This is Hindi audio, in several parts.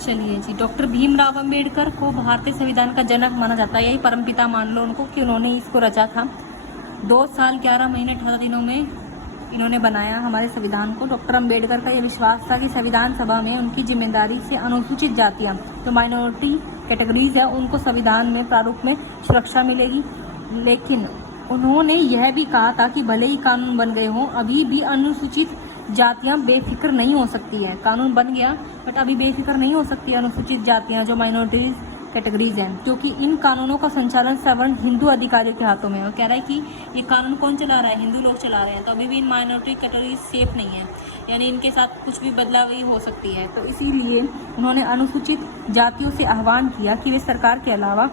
चलिए जी, डॉक्टर भीमराव अंबेडकर को भारतीय संविधान का जनक माना जाता है, यही परमपिता मान लो उनको कि उन्होंने इसको रचा था। 2 साल 11 महीने 18 दिनों में इन्होंने बनाया हमारे संविधान को। डॉक्टर अंबेडकर का यह विश्वास था कि संविधान सभा में उनकी जिम्मेदारी से अनुसूचित जातियां, तो माइनॉरिटी कैटेगरीज है, उनको संविधान में प्रारूप में सुरक्षा मिलेगी। लेकिन उन्होंने यह भी कहा था कि भले ही कानून बन गए हों, अभी भी अनुसूचित जातियां बेफिक्र नहीं हो सकती है। कानून बन गया बट अभी बेफिक्र नहीं हो सकती अनुसूचित जातियां जो माइनॉरिटी कैटेगरीज हैं, क्योंकि इन कानूनों का संचालन सवर्ण हिंदू अधिकारियों के हाथों में है। और कह रहा है कि ये कानून कौन चला रहा है, हिंदू लोग चला रहे हैं, तो अभी भी इन माइनॉरिटी कैटेगरीज सेफ नहीं है, यानी इनके साथ कुछ भी बदलाव हो सकती है। तो इसीलिए उन्होंने अनुसूचित जातियों से आह्वान किया कि वे सरकार के अलावा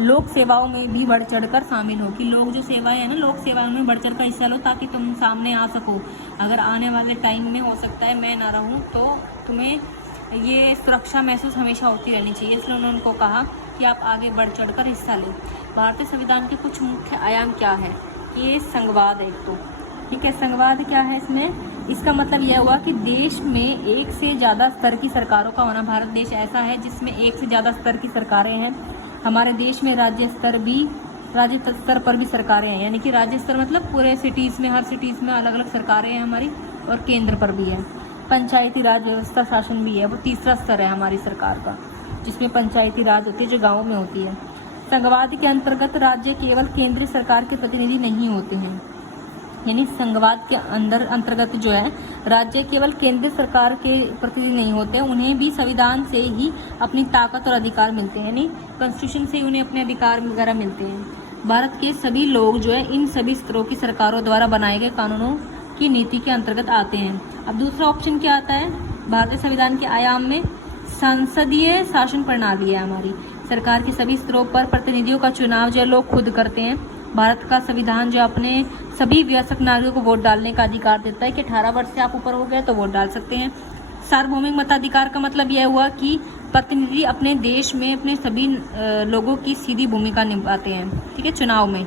लोक सेवाओं में भी बढ़ चढ़कर शामिल हो, कि लोग जो सेवाएं हैं ना, लोक सेवाओं में बढ़ चढ़कर हिस्सा लो ताकि तुम सामने आ सको। अगर आने वाले टाइम में हो सकता है मैं ना रहूं तो तुम्हें ये सुरक्षा महसूस हमेशा होती रहनी चाहिए। इसलिए उन्होंने उनको कहा कि आप आगे बढ़ चढ़कर हिस्सा लें। भारतीय संविधान के कुछ मुख्य आयाम क्या है, ये संघवाद है। तो ठीक है, संघवाद क्या है इसमें, इसका मतलब यह हुआ कि देश में एक से ज़्यादा स्तर की सरकारों का होना। भारत देश ऐसा है जिसमें एक से ज़्यादा स्तर की सरकारें हैं। हमारे देश में राज्य स्तर पर भी सरकारें हैं, यानी कि राज्य स्तर मतलब पूरे सिटीज़ में, हर सिटीज़ में अलग अलग सरकारें हैं हमारी, और केंद्र पर भी है। पंचायती राज व्यवस्था शासन भी है, वो तीसरा स्तर है हमारी सरकार का, जिसमें पंचायती राज होती है जो गाँव में होती है। संघवाद के अंतर्गत राज्य केवल केंद्रीय सरकार के प्रतिनिधि नहीं होते हैं, यानी संघवाद के अंतर्गत जो है राज्य केवल केंद्रीय सरकार के प्रतिनिधि नहीं होते, उन्हें भी संविधान से ही अपनी ताकत और अधिकार मिलते हैं, यानी कॉन्स्टिट्यूशन से ही उन्हें अपने अधिकार वगैरह मिलते हैं। भारत के सभी लोग जो है इन सभी स्तरों की सरकारों द्वारा बनाए गए कानूनों की नीति के अंतर्गत आते हैं। अब दूसरा ऑप्शन क्या आता है, भारतीय संविधान के आयाम में संसदीय शासन प्रणाली है हमारी। सरकार के सभी स्तरों पर प्रतिनिधियों का चुनाव जो है लोग खुद करते हैं। भारत का संविधान जो अपने सभी वयस्क नागरिकों को वोट डालने का अधिकार देता है कि 18 वर्ष से आप ऊपर हो गए तो वोट डाल सकते हैं। सार्वभौमिक मताधिकार का मतलब यह हुआ कि प्रतिनिधि अपने देश में अपने सभी लोगों की सीधी भूमिका निभाते हैं। ठीक है, चुनाव में,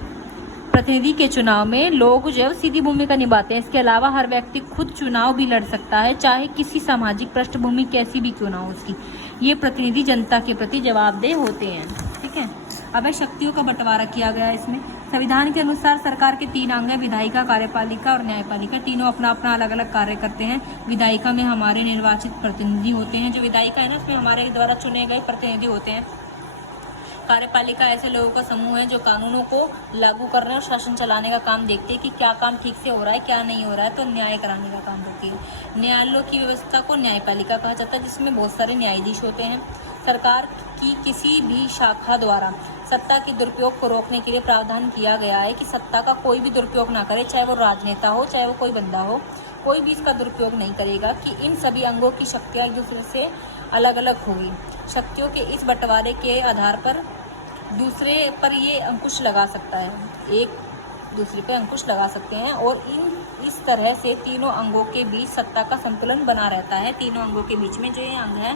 प्रतिनिधि के चुनाव में लोग जो है सीधी भूमिका निभाते हैं। इसके अलावा हर व्यक्ति खुद चुनाव भी लड़ सकता है, चाहे किसी सामाजिक पृष्ठभूमि कैसी भी क्यों ना हो उसकी। ये प्रतिनिधि जनता के प्रति जवाबदेह होते हैं। ठीक है, अब शक्तियों का बंटवारा किया गया है इसमें। संविधान के अनुसार सरकार के 3 अंग हैं, विधायिका, कार्यपालिका और न्यायपालिका। तीनों अपना अपना अलग अलग कार्य करते हैं। विधायिका में हमारे निर्वाचित प्रतिनिधि होते हैं, जो विधायिका है ना उसमें हमारे द्वारा चुने गए प्रतिनिधि होते हैं। कार्यपालिका ऐसे लोगों का समूह है जो कानूनों को लागू करने और शासन चलाने का काम देखते हैं कि क्या काम ठीक से हो रहा है क्या नहीं हो रहा है, तो न्याय कराने का काम करती है। न्यायालयों की व्यवस्था को न्यायपालिका कहा जाता है, जिसमें बहुत सारे न्यायाधीश होते हैं। सरकार की किसी भी शाखा द्वारा सत्ता के दुरुपयोग को रोकने के लिए प्रावधान किया गया है कि सत्ता का कोई भी दुरुपयोग ना करे, चाहे वो राजनेता हो चाहे वो कोई बंदा हो, कोई भी इसका दुरुपयोग नहीं करेगा। कि इन सभी अंगों की शक्तियाँ एक दूसरे से अलग अलग होगी। शक्तियों के इस बंटवारे के आधार पर दूसरे पर ये अंकुश लगा सकता है, एक दूसरे पे अंकुश लगा सकते हैं, और इस तरह से तीनों अंगों के बीच सत्ता का संतुलन बना रहता है। तीनों अंगों के बीच में जो ये अंग है,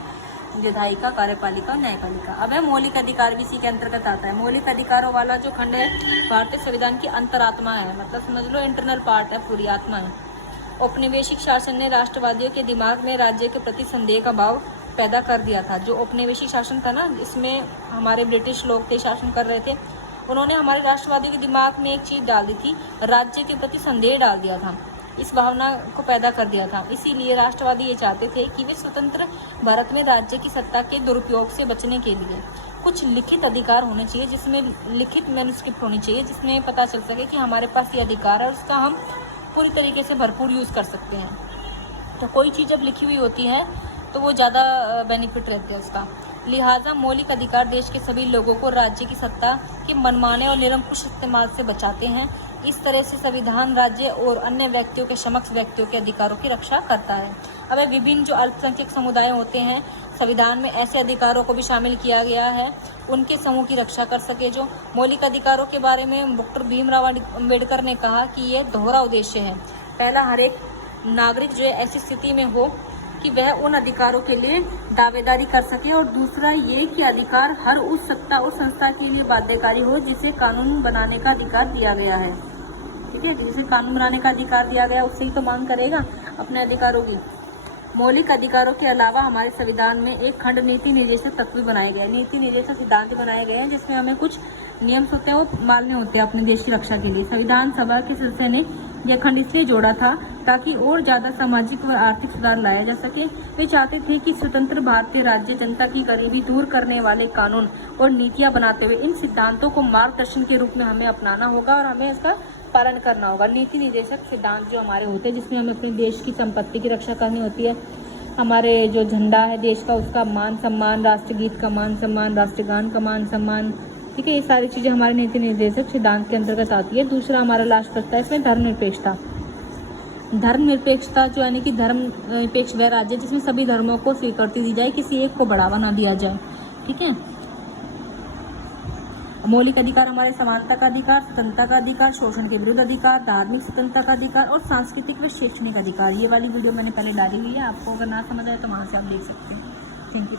विधायिका, कार्यपालिका और न्यायपालिका। अब है मौलिक अधिकार भी इसी के अंतर्गत आता है। मौलिक अधिकारों वाला जो खंड है भारतीय संविधान की अंतरात्मा है, मतलब समझ लो इंटरनल पार्ट है, पूरी आत्मा है। औपनिवेशिक शासन ने राष्ट्रवादियों के दिमाग में राज्य के प्रति संदेह का भाव पैदा कर दिया था। जो औपनिवेशिक शासन था ना, इसमें हमारे ब्रिटिश लोग थे, शासन कर रहे थे, उन्होंने हमारे राष्ट्रवादियों के दिमाग में एक चीज़ डाल दी थी, राज्य के प्रति संदेह डाल दिया था, इस भावना को पैदा कर दिया था। इसीलिए राष्ट्रवादी ये चाहते थे कि वे स्वतंत्र भारत में राज्य की सत्ता के दुरुपयोग से बचने के लिए कुछ लिखित अधिकार होने चाहिए, जिसमें लिखित मैन्युस्क्रिप्ट होनी चाहिए, जिसमें पता चल सके कि हमारे पास ये अधिकार है और उसका हम पूरी तरीके से भरपूर यूज़ कर सकते हैं। तो कोई चीज़ जब लिखी हुई होती है तो वो ज़्यादा बेनिफिट रहती है उसका। लिहाजा मौलिक अधिकार देश के सभी लोगों को राज्य की सत्ता के मनमाने और निरंकुश इस्तेमाल से बचाते हैं। इस तरह से संविधान राज्य और अन्य व्यक्तियों के समक्ष व्यक्तियों के अधिकारों की रक्षा करता है। अब विभिन्न जो अल्पसंख्यक समुदाय होते हैं, संविधान में ऐसे अधिकारों को भी शामिल किया गया है, उनके समूह की रक्षा कर सके। जो मौलिक अधिकारों के बारे में डॉक्टर भीमराव अम्बेडकर ने कहा कि यह दोहरा उद्देश्य है। पहला, हर एक नागरिक जो है ऐसी स्थिति में हो कि वह उन अधिकारों के लिए दावेदारी कर सके, और दूसरा ये कि अधिकार हर उस सत्ता और संस्था के लिए बाध्यकारी हो जिसे कानून बनाने का अधिकार दिया गया है। ठीक है, जिसे कानून बनाने का अधिकार दिया गया उससे ही तो मांग करेगा अपने अधिकारों की। मौलिक अधिकारों के अलावा हमारे संविधान में एक खंड नीति निर्देशक तत्व बनाए गए, नीति निर्देशक सिद्धांत बनाए गए हैं, जिसमें हमें कुछ नियम होते हैं वो मानने होते हैं अपने देश की रक्षा के लिए। संविधान सभा के सदस्य ने यह खंड इसलिए जोड़ा था ताकि और ज्यादा सामाजिक व आर्थिक सुधार लाया जा सके। वे चाहते थे कि स्वतंत्र भारतीय राज्य जनता की गरीबी दूर करने वाले कानून और नीतियां बनाते हुए इन सिद्धांतों को मार्गदर्शन के रूप में हमें अपनाना होगा और हमें इसका पालन करना होगा। नीति निर्देशक सिद्धांत जो हमारे होते हैं, जिसमें हमें अपने देश की संपत्ति की रक्षा करनी होती है, हमारे जो झंडा है देश का उसका मान सम्मान, राष्ट्रगीत का मान सम्मान, राष्ट्रगान का मान सम्मान, ठीक है, ये सारी चीजें हमारे नीति निर्देशक सिद्धांत के अंतर्गत आती है। दूसरा हमारा लास्ट पड़ता है इसमें धर्मनिरपेक्षता। धर्मनिरपेक्षता जो यानी कि धर्मनिरपेक्ष वह राज्य जिसमें सभी धर्मों को स्वीकृति दी जाए, किसी एक को बढ़ावा ना दिया जाए, ठीक है। मौलिक अधिकार हमारे समानता का अधिकार, स्वतंत्रता का अधिकार, शोषण के विरुद्ध अधिकार, धार्मिक स्वतंत्रता का अधिकार और सांस्कृतिक व शैक्षणिक अधिकार। ये वाली वीडियो मैंने पहले डाली हुई है, आपको अगर ना समझ आए तो वहाँ से आप देख सकते हैं। Thank you.